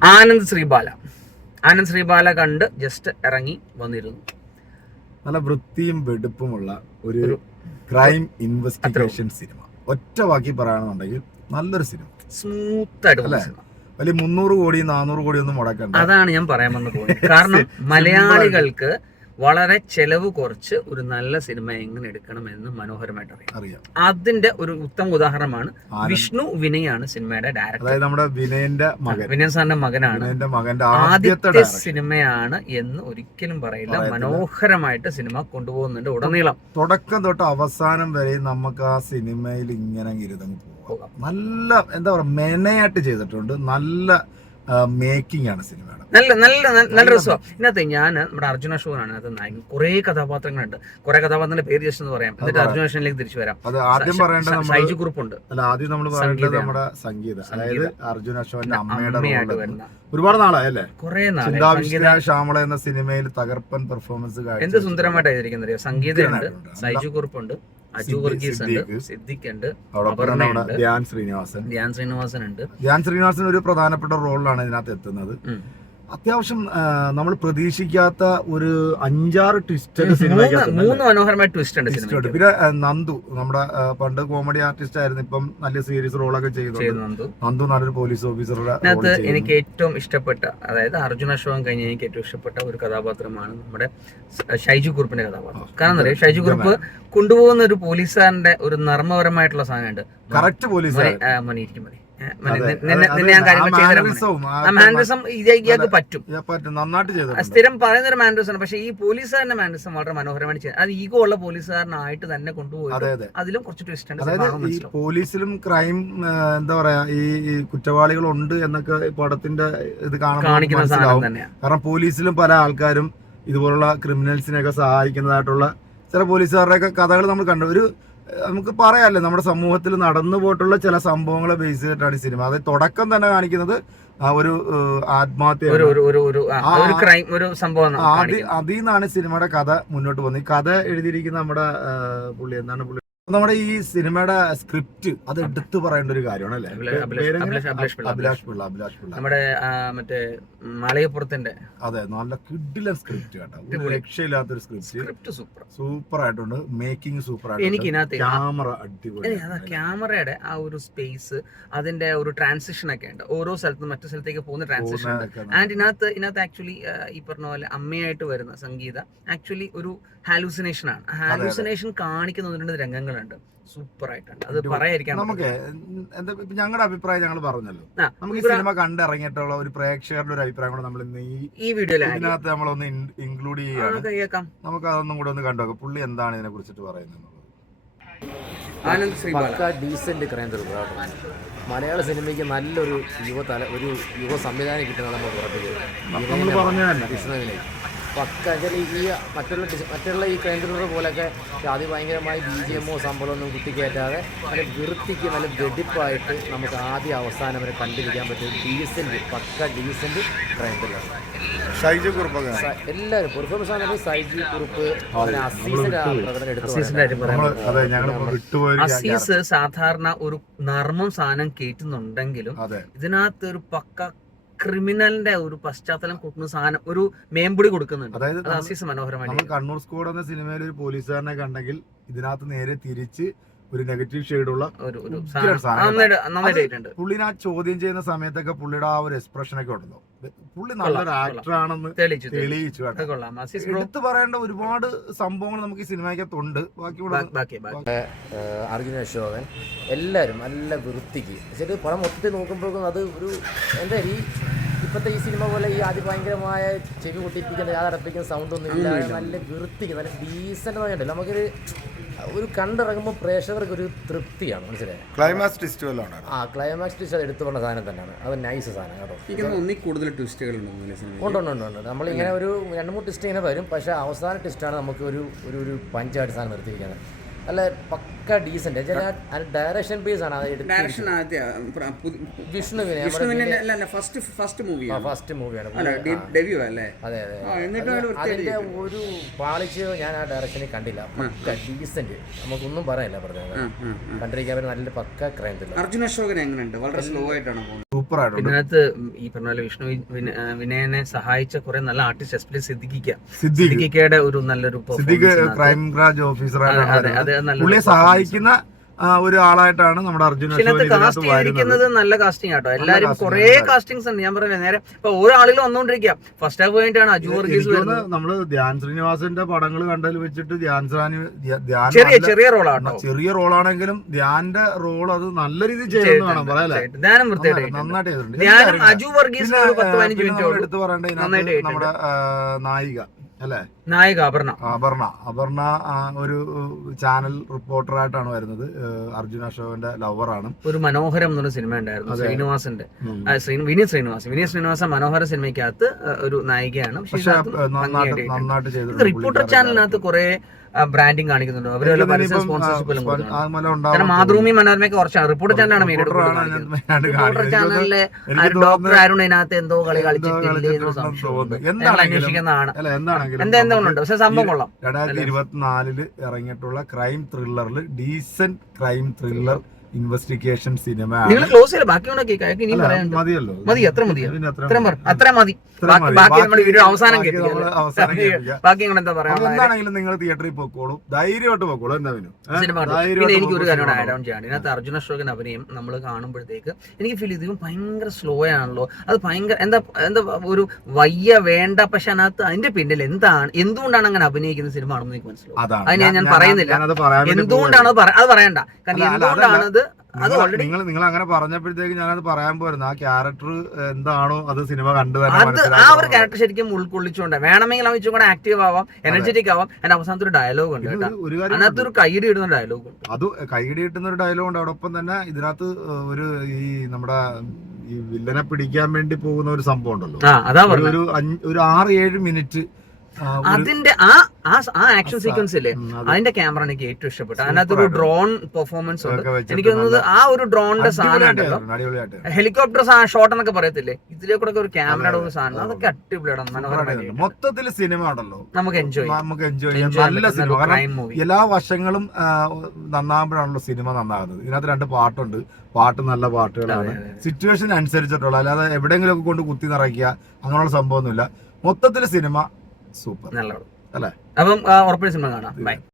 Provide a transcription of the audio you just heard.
ആനന്ദ് ശ്രീബാല. ആനന്ദ് ശ്രീബാല കണ്ട് ജസ്റ്റ് ഇറങ്ങി വന്നിരുന്നു. നല്ല വൃത്തിയും വെടുപ്പുമുള്ള ഒരു ക്രൈം ഇൻവെസ്റ്റിഗേഷൻ സിനിമ ഒറ്റ വാക്കി പറയുകയാണെന്നുണ്ടെങ്കിൽ നല്ലൊരു സിനിമ സ്മൂത്ത് ആയിട്ട് വലിയ മുന്നൂറ് കോടി നാനൂറ് കോടി ഒന്നും മുടക്കണ്ട. അതാണ് ഞാൻ പറയാൻ വന്നത് കാരണം മലയാളികൾക്ക് വളരെ ചെലവ് കുറച്ച് ഒരു നല്ല സിനിമ എങ്ങനെ എടുക്കണം എന്ന് മനോഹരമായിട്ട് അറിയാം. അറിയാം. അതിന്റെ ഒരു ഉത്തമ ഉദാഹരണമാണ് വിഷ്ണു വിനയാണ് സിനിമയുടെ ഡയറക്ടർ അതായത് നമ്മുടെ വിനയന്റെ മകൻ. വിനയൻ സാറിന്റെ മകനാണ്. മകന്റെ ആദ്യത്തെ സിനിമയാണ് എന്ന് ഒരിക്കലും പറയില്ല. മനോഹരമായിട്ട് സിനിമ കൊണ്ടുപോകുന്നുണ്ട് ഉടനീളം. തുടക്കം തൊട്ട് അവസാനം വരെ നമുക്ക് ആ സിനിമയിൽ ഇങ്ങനെ പോകാം. നല്ല എന്താ പറയാ മെനയായിട്ട് ചെയ്തിട്ടുണ്ട്. നല്ല മേക്കിംഗ് ആണ് സിനിമ നല്ല നല്ല നല്ല- രസമാണ് ഇതിനകത്ത് ഞാൻ നമ്മുടെ അർജുന അശോകനാണ് അത് നായകൻ കുറെ കഥാപാത്രങ്ങളുണ്ട്. കുറെ കഥാപാത്രങ്ങളുടെ പേര് ജസ്റ്റ് എന്ന് പറയാം. എന്നിട്ട്. അർജുന അശോകനിലേക്ക് തിരിച്ചു വരാം. അത് ആദ്യം പറയേണ്ടത് ഷൈജു കുറുപ്പുണ്ട്. അല്ല ആദ്യം നമ്മൾ പറയേണ്ടത് നമ്മുടെ സംഗീത. അതായത്. അർജുന അശോകന്റെ അമ്മയുടെ വരുന്ന. ഒരുപാട് നാളായി അല്ലേ? കുറെ നാളായി. ശ്യാമള എന്ന സിനിമയിൽ തകർപ്പൻ പെർഫോമൻസ് എന്ത് സുന്ദരമായിട്ട് എഴുതിയിരിക്കുന്നത് അറിയോ സംഗീതമുണ്ട്. സൈജു കുറുപ്പുണ്ട്. അജു വർഗീസ് ഉണ്ട് സിദ്ദിഖ് ഉണ്ട്. ധ്യാൻ ശ്രീനിവാസൻ ധ്യാൻ ശ്രീനിവാസൻ ഉണ്ട് ധ്യാൻ ശ്രീനിവാസൻ ഒരു പ്രധാനപ്പെട്ട റോളിലാണ് ഇതിനകത്ത് എത്തുന്നത്. അത്യാവശ്യം നമ്മൾ പ്രതീക്ഷിക്കാത്ത ഒരു അഞ്ചാറ് ട്വിസ്റ്റ് മൂന്ന് മനോഹരമായ ട്വിസ്റ്റ് ഉണ്ട് പിന്നെ നന്ദു നമ്മുടെ പണ്ട് കോമഡി ആർട്ടിസ്റ്റ് ആയിരുന്നു ഇപ്പം നല്ല സീരീസ് റോളൊക്കെ ചെയ്തു നന്ദു. നല്ലൊരു പോലീസ് ഓഫീസറുടെ അതിനകത്ത് എനിക്ക് ഏറ്റവും ഇഷ്ടപ്പെട്ട അതായത് അർജുന അശോകൻ കഴിഞ്ഞ് എനിക്ക് ഏറ്റവും ഇഷ്ടപ്പെട്ട ഒരു കഥാപാത്രമാണ് നമ്മുടെ ഷൈജു കുറുപ്പിന്റെ കഥാപാത്രം. കാരണം അറിയാം? ഷൈജു കുറുപ്പ് കൊണ്ടുപോകുന്ന ഒരു പോലീസുകാരന്റെ ഒരു നർമ്മപരമായിട്ടുള്ള സാധനമുണ്ട്. കറക്റ്റ് പോലീസ് മോനെ, ആ, മാൻഡ്രിസം ഇയാൾക്ക് പറ്റും. സ്ഥിരം പറയുന്ന ഒരു മാൻഡ്രസ് ആണ് പക്ഷേ ഈ പോലീസുകാരന്റെ മാൻഡ്രിസം വളരെ മനോഹരമായി ചെയ്യുന്നത് അത് ഈഗോ ഉള്ള പോലീസുകാരനായിട്ട് തന്നെ കൊണ്ടുപോയി അതെ അതെ. അതിലും കുറച്ച് ട്വിസ്റ്റ് ഉണ്ട്. ഈ പോലീസിലും ക്രൈം എന്താ പറയാ ഈ കുറ്റവാളികൾ ഉണ്ട് എന്നൊക്കെ ഈ പടത്തിന്റെ ഇത് കാണുമ്പോൾ കാരണം പോലീസിലും പല ആൾക്കാരും ഇതുപോലുള്ള ക്രിമിനൽസിനെയൊക്കെ സഹായിക്കുന്നതായിട്ടുള്ള ചില പോലീസുകാരുടെയൊക്കെ കഥകൾ നമ്മൾ കണ്ടു. ഒരു നമുക്ക് പറയാമല്ലോ നമ്മുടെ സമൂഹത്തിൽ നടന്നു പോയിട്ടുള്ള ചില സംഭവങ്ങളെ ബേസ് ചെയ്തിട്ടാണ് ഈ സിനിമ അത് തുടക്കം തന്നെ കാണിക്കുന്നത് ആ ഒരു ആത്മഹത്യ അതിൽ നിന്നാണ് സിനിമയുടെ കഥ മുന്നോട്ട് പോകുന്നത്. ഈ കഥ എഴുതിയിരിക്കുന്ന നമ്മുടെ പുള്ളി എന്താണ് പുള്ളി? നമ്മുടെ ഈ സിനിമയുടെ സ്ക്രിപ്റ്റ് അത് എടുത്തു പറയേണ്ട ഒരു കാര്യമാണ് അല്ലേ അഭിലാഷ്- പിള്ള, അഭിലാഷ് പിള്ള. നമ്മുടെ മറ്റേ മലയപ്പുറത്തിന്റെ അതെ നല്ല കിഡിലെ സ്ക്രിപ്റ്റ് കേട്ടോ. ഒരു. രക്ഷയില്ലാത്തൊരു സ്ക്രിപ്റ്റ്. Script super. സൂപ്പർ ആയിട്ടുണ്ട് മേക്കിംഗ് സൂപ്പർ എനിക്ക് ആയിട്ടുണ്ട് ഇതിനകത്ത് ആ- ക്യാമറ അടിപൊളി ക്യാമറയുടെ ആ ഒരു സ്പേസ് അതിന്റെ ഒരു ട്രാൻസിഷൻ ഒക്കെ ഉണ്ട്. ഓരോ സ്ഥലത്തും മറ്റു സ്ഥലത്തേക്ക് പോകുന്ന ട്രാൻസിഷൻ ആൻഡ് ഇതിനകത്ത് ഇതിനകത്ത് ആക്ച്വലി ഈ പറഞ്ഞ പോലെ അമ്മയായിട്ട് വരുന്ന സംഗീത ആക്ച്വലി ഒരു ഹാലൂസിനേഷൻ ആണ്. ഹാലൂസിനേഷൻ കാണിക്കുന്ന രംഗങ്ങൾ രണ്ട് രംഗങ്ങളുണ്ട് സൂപ്പർ ആയിട്ടുണ്ട് അത്. പറയാതിരിക്കാൻ നമുക്ക് എന്താ ഇപ്പൊ ഞങ്ങളുടെ അഭിപ്രായം ഞങ്ങൾ പറഞ്ഞല്ലോ. നമുക്ക് ഈ സിനിമ കണ്ടിറങ്ങിയിട്ടുള്ള ഒരു പ്രേക്ഷകരുടെ ഒരു അഭിപ്രായം കൂടെ നമ്മൾ ഇന്ന് ഈ ഇതിനകത്ത് നമ്മളൊന്ന് ഇൻക്ലൂഡ് ചെയ്യാം നമുക്ക് അതൊന്നും കൂടെ ഒന്ന് കണ്ടോക്കാം പുള്ളി എന്താണ് ഇതിനെ കുറിച്ചിട്ട് പറയുന്നത് ക്രൈം ത്രില്ലർ മലയാള സിനിമയ്ക്ക് നല്ലൊരു യുവ തല ഒരു യുവ സംവിധാനം കിട്ടുന്ന നമ്മൾ നമ്മൾ കൃഷ്ണവിനെ പക്ക വെച്ചാൽ ഈ മറ്റുള്ള ഡിസ്- മറ്റുള്ള ഈ കേന്ദ്രങ്ങളുടെ പോലെയൊക്കെ അത് ഭയങ്കരമായി ബി ജി എമ്മോ സംഭവമൊന്നും കുത്തിക്കയറ്റാതെ നല്ല വൃത്തിക്ക് നല്ല വെടിപ്പായിട്ട് നമുക്ക് ആദ്യ അവസാനം വരെ കണ്ടിരിക്കാൻ പറ്റും decent pakka decent thriller Shaiju Kurup എല്ലാവരും പെർഫോമൻസ് ആണെങ്കിൽ സൈജി കുറുപ്പ് അസീസ് സാധാരണ ഒരു നർമ്മം സാധനം കേറ്റുന്നുണ്ടെങ്കിലും അതെ. ഇതിനകത്ത് ഒരു പക്ക ക്രിമിനലിന്റെ ഒരു പശ്ചാത്തലം കൊടുക്കുന്ന സാധനം ഒരു മേമ്പുടി കൊടുക്കുന്നുണ്ട്. അതായത് അത് അസീസ് നമ്മൾ കണ്ണൂർ സ്കോഡ് എന്ന സിനിമയിൽ ഒരു പോലീസുകാരനെ കണ്ടെങ്കിൽ ഇതിനകത്ത് നേരെ തിരിച്ച് ഒരു നെഗറ്റീവ് ഷെയ്ഡുള്ള പുള്ളിനെ ആ ചോദ്യം ചെയ്യുന്ന സമയത്തൊക്കെ പുള്ളിയുടെ ആ ഒരു എക്സ്പ്രഷൻ ഒക്കെ ഉണ്ടല്ലോ. പുള്ളി നല്ലൊരു. ആക്ടർ ആണെന്ന് തെളിയിച്ചു എടുത്തു പറയേണ്ട ഒരുപാട് സംഭവങ്ങൾ നമുക്ക് ഈ സിനിമയ്ക്കകത്തുണ്ട്. ബാക്കി അർജുന അശോകൻ എല്ലാവരും നല്ല വൃത്തിക്ക്. ശരി പടം മൊത്തത്തിൽ നോക്കുമ്പോഴേക്കും അത് ഒരു എന്താ ഈ ഇപ്പോഴത്തെ ഈ സിനിമ പോലെ ഈ അതിഭയങ്കരമായ ചെവി പൊട്ടിപ്പിക്കുന്ന യാതടപ്പിക്കുന്ന സൗണ്ട് ഒന്നും ഇല്ല. നല്ല വൃത്തിക്ക് നല്ല ഡീസന്റ് നമുക്കൊരു ഒരു കണ്ടിറങ്ങുമ്പോൾ പ്രേക്ഷകർക്ക് ഒരു തൃപ്തിയാണ് മനസ്സിലായത് ക്ലൈമാക്സ് ട്വിസ്റ്റ് വല്ലതാണ് ആ ക്ലൈമാക്സ് ട്വിസ്റ്റ് അത് എടുത്തു പറഞ്ഞ സാധനം തന്നെയാണ്. അത് നൈസ് സാധനം കേട്ടോ. ഒന്നിൽ കൂടുതൽ ട്വിസ്റ്റുകൾ ഉണ്ട് ഉണ്ട് ഉണ്ട് നമ്മൾ ഇങ്ങനെ നമ്മളിങ്ങനെ ഒരു രണ്ട് മൂന്ന് ട്വിസ്റ്റ് ഇങ്ങനെ വരും. പക്ഷേ അവസാന ട്വിസ്റ്റാണ് നമുക്ക് ഒരു ഒരു ഒരു പഞ്ചായത്ത് സാധനം നിർത്തിയിരിക്കുന്നത്. അല്ല പക്ക ഡീസന്റ് ഡയറക്ഷൻ ബേസ് ആണ് ഡയറക്ഷൻ വിഷ്ണുവിനെ അല്ല ഫസ്റ്റ് ഫസ്റ്റ് മൂവിയാണ് ഫസ്റ്റ് മൂവിയാണ് ഡെബ്യൂ അല്ലേ അതെ അതെ അതിന്റെ ഒരു പാളിച്ച് ഞാൻ ആ ഡയറക്ഷനിൽ കണ്ടില്ല. പക്ക ഡീസന്റ് നമുക്കൊന്നും പറയാനില്ല പറഞ്ഞത്. കണ്ടിരിക്കാൻ നല്ല പക്ക ക്രൈം അർജുന അശോകൻ എങ്ങനെയുണ്ട്? വളരെ സ്ലോ ആയിട്ടാണ് സൂപ്പർ ആയിട്ടുണ്ട് ഇതിനകത്ത് ഈ പറഞ്ഞ പോലെ വിഷ്ണു വിനയനെ സഹായിച്ച കുറെ നല്ല ആർട്ടിസ്റ്റ് എസ്പെഷ്യലി സിദ്ദിഖിക്ക സിദ്ദിഖിക്കയുടെ ഒരു നല്ലൊരു. ക്രൈം ബ്രാഞ്ച് ഓഫീസറാണ്. സഹായിക്കുന്ന ഒരു ആളായിട്ടാണ് നമ്മുടെ അർജുന കാസ്റ്റ് ചെയ്തിരിക്കുന്നത് നല്ല കാസ്റ്റിംഗ് ആട്ടോ. എല്ലാരും കുറെ. കാസ്റ്റിംഗ്സ് ഉണ്ട്. ഞാൻ പറയുന്നത് നേരെ ഇപ്പൊ ഓരോ ആളുകൾ വന്നുകൊണ്ടിരിക്കുക ഫസ്റ്റ് ഹാഫ് വേണ്ടിയിട്ടാണ് അജു വർഗീസ് നമ്മൾ ധ്യാൻ ശ്രീനിവാസന്റെ പടങ്ങൾ കണ്ടതിൽ വെച്ചിട്ട് ധ്യാൻ ധ്യാൻ ചെറിയ ചെറിയ റോളാണ് ചെറിയ റോളാണെങ്കിലും ധ്യാന്റെ റോൾ അത് നല്ല രീതിയിൽ ചെയ്യുന്ന വേണം പറയാല്ലേ ധ്യാനം നന്നായിട്ട് ചെയ്തിട്ടുണ്ട്. അജു വർഗീസ് എടുത്ത് പറയേണ്ട നന്നായിട്ട് നമ്മുടെ നായിക. അല്ലെ? നായിക അപർണ. അപർണ. അപർണ ഒരു ചാനൽ റിപ്പോർട്ടറായിട്ടാണ് വരുന്നത്. അർജുന അർജുൻ അശോകന്റെ ലവറാണ്. ഒരു മനോഹരം എന്നൊരു സിനിമ ഉണ്ടായിരുന്നു. ശ്രീനിവാസന്റെ. വിനീത് ശ്രീനിവാസൻ. വിനീത് ശ്രീനിവാസൻ മനോഹര സിനിമയ്ക്കകത്ത് ഒരു നായികയാണ്. റിപ്പോർട്ടർ ചാനലിനകത്ത് കുറെ ബ്രാൻഡിങ് കാണിക്കുന്നുണ്ട്. അവർ പരസ്യ സ്പോൺസർഷിപ്പ്. മാതൃഭൂമി മനോരമയൊക്കെ കുറച്ചാണ്. റിപ്പോർട്ടർ ചാനലാണ് മെയിൻ റിപ്പോർട്ടർ ചാനലിലെ ഡോക്ടർ അരുൺ ഇതിനകത്ത് എന്തോ കളി കളിച്ചിട്ട് കളിച്ചിട്ടില്ലേ എന്താണെങ്കിലും അന്വേഷിക്കുന്നതാണ്. പക്ഷെ സംഭവം കൊള്ളാം. രണ്ടായിരത്തി ഇരുപത്തിനാലിൽ ഇറങ്ങിയിട്ടുള്ള ക്രൈം ത്രില്ലറിൽ ഡീസന്റ് ക്രൈം ത്രില്ലർ ഇൻവെസ്റ്റിഗേഷൻ സിനിമ നിങ്ങൾ ക്ലോസ് ചെയ്യില്ല? ബാക്കി കേൾക്കാം ഇനിയും പറയാനുണ്ട്? മതിയല്ലോ. മതി, അത്ര മതി. അത്ര. അത്ര മതി. ബാക്കി നമ്മൾ വീഡിയോ അവസാനം ബാക്കി നിങ്ങൾ എന്താ പറയാ എന്താണെങ്കിലും നിങ്ങൾ തിയേറ്ററിൽ പോയിക്കോളൂ ധൈര്യമായിട്ട് പോയിക്കോളൂ എന്താ വിനു? സിനിമ. പിന്നെ എനിക്ക് ഒരു കാര്യം ആഡ് ഓൺ ചെയ്യാണ്. ഇതിനകത്ത് അർജുന അശോകൻ അഭിനയം നമ്മൾ കാണുമ്പോഴത്തേക്ക് എനിക്ക് ഫീൽ ചെയ്തു ഭയങ്കര സ്ലോ ആണല്ലോ. അത് ഭയങ്കര എന്താ എന്താ ഒരു വയ്യ വേണ്ട പക്ഷെ അതിനകത്ത് അതിന്റെ പിന്നിൽ എന്താണ് എന്തുകൊണ്ടാണ് അങ്ങനെ അഭിനയിക്കുന്ന സിനിമ ആണെന്ന് എനിക്ക് മനസ്സിലാവും. അതിനെ ഞാൻ ഞാൻ- പറയുന്നില്ല. എന്തുകൊണ്ടാണ് അത് പറ- അത് പറയണ്ട. കാരണം അല്ല, എന്തുകൊണ്ടാണത് അത് നിങ്ങൾ- ഓൾറെഡി നിങ്ങൾ നിങ്ങൾ അങ്ങനെ പറഞ്ഞപ്പോഴത്തേക്ക് ഞാനത് പറയാൻ പോരുന്നു. ആ ക്യാരക്ടർ എന്താണോ അത് സിനിമ കണ്ടു അത് ആ ഒരു ക്യാരക്ടർ ശരിക്കും ഉൾക്കൊള്ളിച്ചുകൊണ്ട് വേണമെങ്കിൽ അവൻ ഇച്ചിരി കൂടെ ആക്റ്റീവ് ആവാം എനർജറ്റിക് ആവാം. അതിന്റെ അവസാനത്തെ ഒരു ഡയലോഗ് ഉണ്ട് അതിനകത്ത് ഒരു കൈയിടി ഇടുന്ന ഡയലോഗ് അത് കൈയിടി ഇട്ടുന്ന ഒരു ഡയലോഗ് ഉണ്ട്. അതോടൊപ്പം തന്നെ ഇതിനകത്ത് ഒരു ഈ നമ്മുടെ ഈ വില്ലനെ പിടിക്കാൻ വേണ്ടി പോകുന്ന ഒരു സംഭവം ഉണ്ടല്ലോ. ഒരു- ഒരു ആറ് ഏഴ് മിനിറ്റ് അതിന്റെ ആ ആ ആ ആക്ഷൻ സീക്വൻസ് ഇല്ലേ? അതിന്റെ ക്യാമറ എനിക്ക് ഏറ്റവും ഇഷ്ടപ്പെട്ടു. അതിനകത്ത് ഒരു ഡ്രോൺ പെർഫോമൻസ് ഉണ്ട്. എനിക്ക് തോന്നുന്നത് ആ ഒരു ഡ്രോണിന്റെ സാധനം അടിപൊളിയായിട്ട് ഉണ്ടല്ലോ ചെയ്തിട്ടുണ്ട്, അടിപൊളിയായിട്ട്. ഹെലികോപ്റ്റർ ഷോട്ട് എന്നൊക്കെ പറയത്തില്ലേ? ഇതിലേക്കൂടെ ഒരു ക്യാമറയുടെ ഒരു സാധനം. അതൊക്കെ അടിപൊളിയാണ് മനോഹരമായിട്ട് മൊത്തത്തിൽ സിനിമ ഉണ്ടല്ലോ. നമുക്ക് എൻജോയ് നമുക്ക് എൻജോയ് ചെയ്യാം. നല്ല സിനിമ കാരണം എല്ലാ വശങ്ങളും നന്നാകുമ്പോഴാണല്ലോ സിനിമ നന്നാകുന്നത്. ഇതിനകത്ത് രണ്ട് പാട്ടുണ്ട്. പാട്ട് നല്ല പാട്ടുകളാണ്. സിറ്റുവേഷൻ അനുസരിച്ചിട്ടുള്ള അല്ലാതെ എവിടെയെങ്കിലും ഒക്കെ കൊണ്ട് കുത്തി നിറയ്ക്കുക അങ്ങനെയുള്ള സംഭവമൊന്നുമില്ല. മൊത്തത്തിൽ സിനിമ സൂപ്പർ. നല്ലത് അല്ലേ? അപ്പം ഉറപ്പിച്ച സിനിമ കാണാം. ബൈ